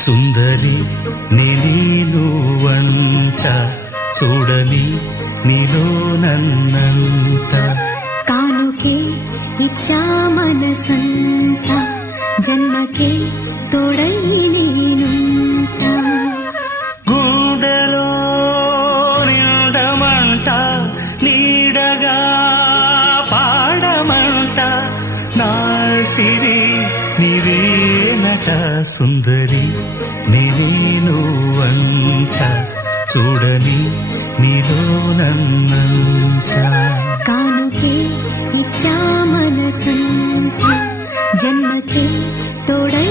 సుందరి నేను వంట చూడని నీలో నన్నంట కానుకే ఇచ్చా మనసంత జన్మకే తోడై నేనుంటా గుండెలో నిండమంట నీడగా పాడమంట నా సిరి నీవేనట సుందరి నేను వంట చూడని నీలో నన్నంట కానుకే ఇచ్చా మనసంత జన్మకే తోడై